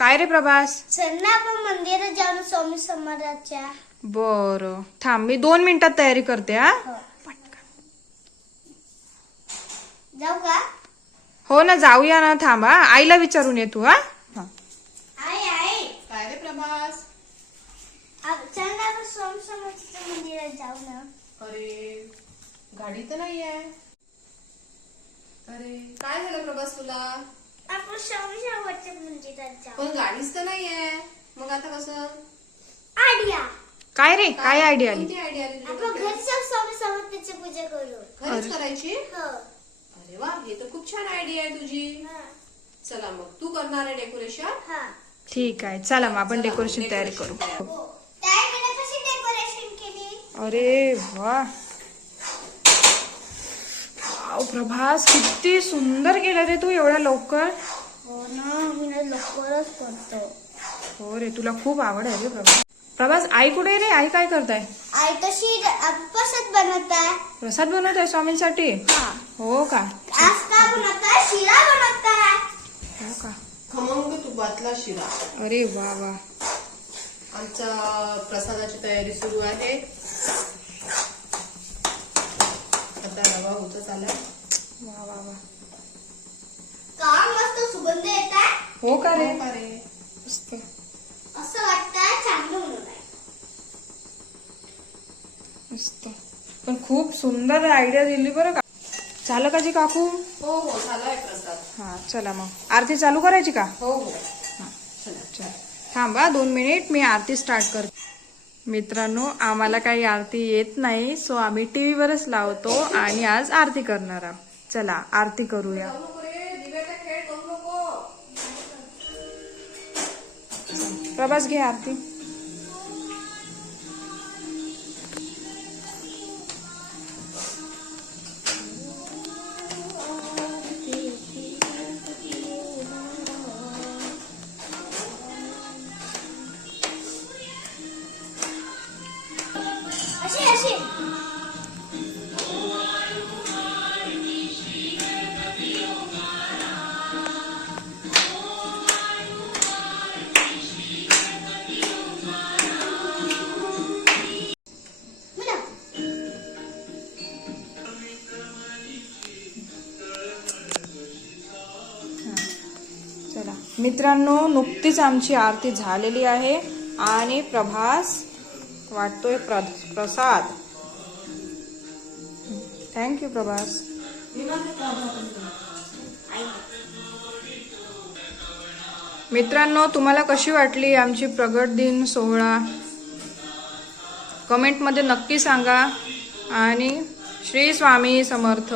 काय रे प्रभास? चल ना आपण मंदिरात जाऊन स्वामी समर्थाच्या. बरं थांब, मी 2 मिनिटात तयारी करते हा. हो. जाऊ का? हो ना, जाऊया ना. थांब हा, आईला विचारून ये तू. हा हा. आई काय रे प्रभास? चल ना आपण स्वामी समर्थाच्या मंदिरात जाऊ ना. अरे गाडी तर नाही आहे. अरे काय झालं प्रभास तुला? आपण स्वामी समर्थाच्या मंदिरात जाऊ. पण गाडीच तर नाही आहे. मग आता कसं? आयडिया. काय रे, काय आयडिया आली? कोणती आयडिया आली तुला आपण डोक्यात? घरी जाऊन स्वामी समर्थाची पूजा करू. घरीच करायची? हो. अरे वा, हे तर खूप छान आयडिया आहे तुझी. हा. चला मग तू करणार आहे डेकोरेशन? हा. ठीक आहे, चला मग आपण डेकोरेशन तयारी करू. हो. ताई मी कशी डेकोरेशन केली? अरे वा, वाव, प्रभास किती सुंदर केलं रे तू एवढ्या लवकर. हो ना, मी ना लवकरच करतो. हो रे, तुला खूप आवड आहे रे प्रभास. प्रभास, आई कुठे आहे रे? आई काय करताय? आई तशी प्रसाद बनवत आहे. प्रसाद बनवत आहे स्वामींसाठी? हा. हो का? आस्था बनवत आहे, शिरा बनवत आहे. हो का? खमंग तुपातला शिरा. अरे वा वा. आमचा प्रसादाची तयारी सुरू आहे. आता रवा होतच आला. वा वा वा. का मस्त सुगंध येत आहे. हो का रे? हो का रे? मस्त. असं वाटतंय चांगलं होणार आहे. मस्त. पण खूप सुंदर आयडिया दिली बरं का. झालं का जी काकू? हो हो, झालाय प्रसाद. हा चला मग आरती चालू करायची का? हो हो. हा चला. थांबा 2 मिनिट, मी आरती स्टार्ट करते. मित्रांनो, आम्हाला काही आरती येत नाही, सो आम्ही टीव्हीवरच लावतो आणि आज आरती करणार आहोत. चला आरती करूया. जाऊ नको रे, दिव्याचा खेळ करू नको. प्रभास घे आरती. अशी अशी. बोला. चला मित्रांनो, नुकतीच आमची आरती झालेली आहे आणि प्रभास वाटतोय प्रसाद. थँक्यू प्रभास. मित्रांनो, तुम्हाला कशी वाटली आमची प्रगट दिन सोहळा? कमेंटमध्ये नक्की सांगा. आणि श्री स्वामी समर्थ.